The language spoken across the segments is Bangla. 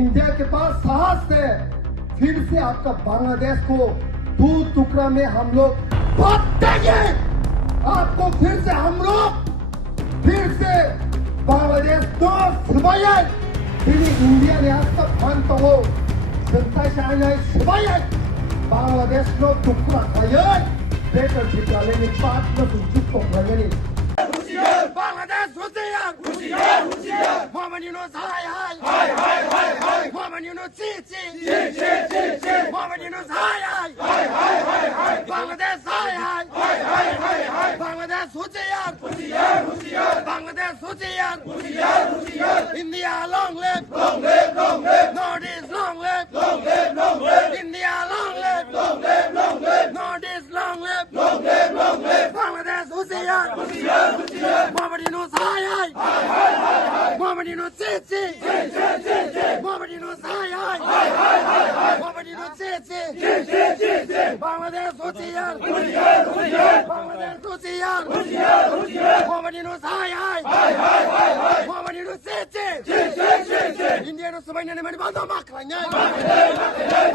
इंडिया के पास साहस है, फिर से आपका बांग्लादेश को दो टुकड़ा में हम लोग बांट देंगे। आपको फिर से हम लोग फिर से बांग्लादेश तो सुबाया ini India ni asta pantago sentai shana subaya Bangladesh no tukra kaya better dikale ni part no tunjuk ko kaya ni Bangladesh Hussein Muhammad Yunus hai Muhammad Yunus chi Muhammad Yunus hai Bangladesh hai Bangladesh Hussein Bangladesh Hussein India long live Northeast long live India long live Northeast long live Bangladesh Hussein Muhammad Yunus hai Muhammad Yunus chi Muhammad Yunus hai Muhammad Yunus chi Bangladesh Hussein Bangladesh Hussein Muhammad Yunus hai Muhammad Yunus chi India no sebaiknya ni mari bantu makranya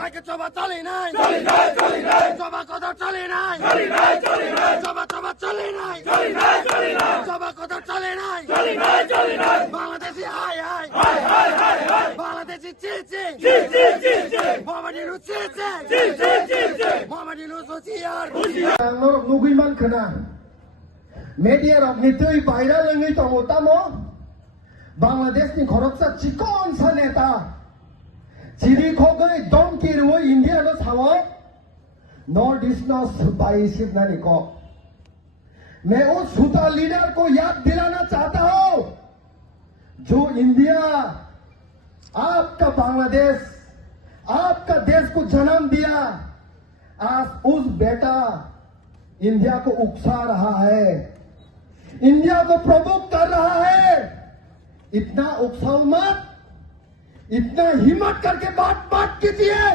hai ke coba cali nai coba kotor cali nai coba cali nai coba kotor cali nai Bangladeshi hai Bangladeshi chi Muhammad Yunus chi Muhammad Yunus Hussein nugiman khana media rok ni tui baira lengi tongo tamo Bangladesh ni khoroksa chikon sa neta chiri khogai dom kirwo India no sawo North East no subai shibnani ko मैं उस सूता लीडर को याद दिलाना चाहता हूं जो इंडिया आपका बांग्लादेश आपका देश को जन्म दिया आज उस बेटा इंडिया को उकसा रहा है इंडिया को प्रवोक कर रहा है इतना उकसाओ मत इतना हिम्मत करके बात कीजिए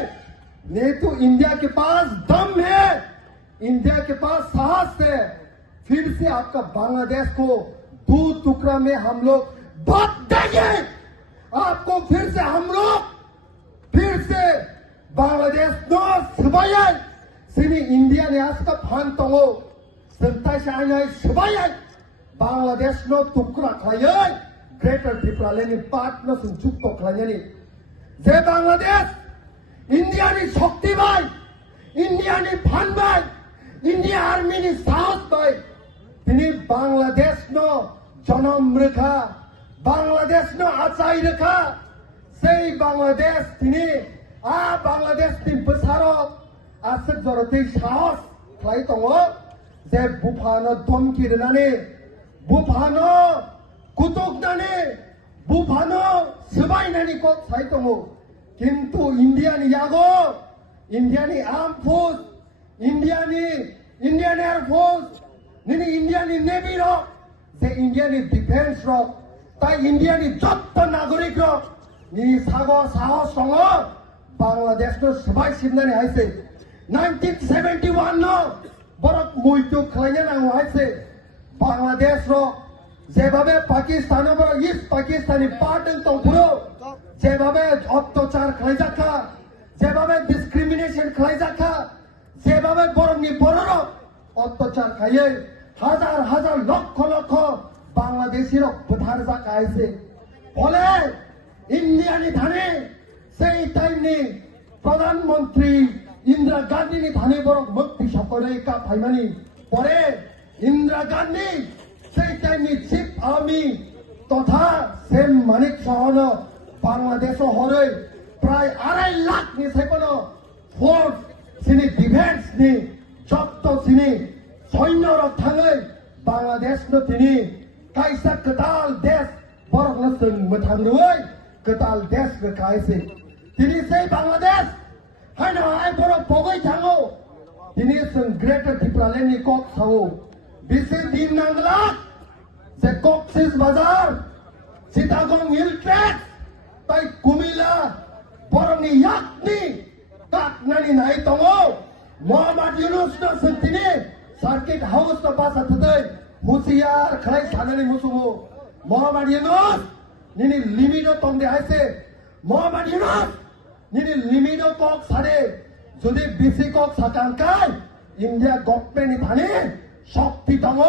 नहीं तो इंडिया के पास दम है इंडिया के पास साहस है फिर से आपका बांग्लादेश को दो टुकड़ा में हम लोग बांट देंगे आपको फिर से हम लोग फिर से बांग्लादेश नो सुबाया सिनी इंडिया ने आज का फान तंगो संता शाना सुबाया बांग्लादेश नो टुकड़ा खाया ग्रेटर त्रिपुरा ने पार्ट नो सुचुक तो खाया नहीं जे बांग्लादेश इंडिया ने शक्ति भाई इंडिया ने फान भाई इंडिया आर्मी ने साहस भाई তিনি বাংলাদেশ নো জনম রেখা বাংলাদেশ নো আচাই রেখা সেই বাংলাদেশ তিনি বাংলাদেশ তিনি বসারক আসে জরতে সাহস খাই দङ যে বুফানো ধমকি রনানে বুফানো কুতুকনানে বুফানো সবাইনানি ক খাই দङ কিন্তু ইন্ডিয়ানি ইয়াগো ইন্ডিয়ানি arm force Indian air force Nini Indian Navy ro, the Indian Defense ro, tai Indian jotta nagorik ro, ni sago sahos tongo, Bangladesh no sabai simnani haise, 1971 no, borak muitu khlainya nang haise, Bangladesh ro, যেভাবে পাকিস্তানের বড় ইস্ট পাকিস্তানি পার্টন তো পুরো যেভাবে অত্যাচার খাই যাখা যেভাবে ডিসক্রিমিনেশন খাই যাখা যেভাবে বড়নি বড়র অত্যাচার খাইয়ে হাজার হাজার লক্ষ লক্ষ বাংলাদেশির বুধার জায়গায় বলে ইন্ডিয়ানি ধানে সেই টাইমনি প্রধানমন্ত্রী ইন্দিরা গান্ধীনি ধানে বড় মুক্তি সকলে কা ফাইমানি পরে ইন্দিরা গান্ধী সেই টাইমনি চিফ আর্মি তথা সেম মানিক সহন বাংলাদেশ হরে প্রায় 2.5 লাখ নি সেকোন ফোর্স সিনি ডিফেন্স নি যত সিনি সৈন্যরা থাঙै বাংলাদেশ নো তিনি কাইসা কতাল দেশ বরক ন সং মথাংরৈ কতাল দেশ কে কাইসে তিনি সেই বাংলাদেশ হানা আই বড় পগৈ থাঙো তিনি সং গ্রেটার ত্রিপুরালেনি কক থাও বিসে দিন নাংলা যে কক্সিস বাজার চিটাগং হিল ট্রেক তাই কুমিল্লা বরংনি ইয়াকনি কাকনানি নাই দङो मोहम्मद यूनुस नो सन्तिनि सर्किट हाउस नो पासा थदै हुसियार खलाय सानानि मुसुमो मोहम्मद यूनुस निनि लिमिट तंदे हाइसे Muhammad Yunus nini limido kok sare যদি বিসি কক সাকাঙ্কায় ইন্ডিয়া গভর্নমেন্ট ইথানে শক্তি দঙ্গ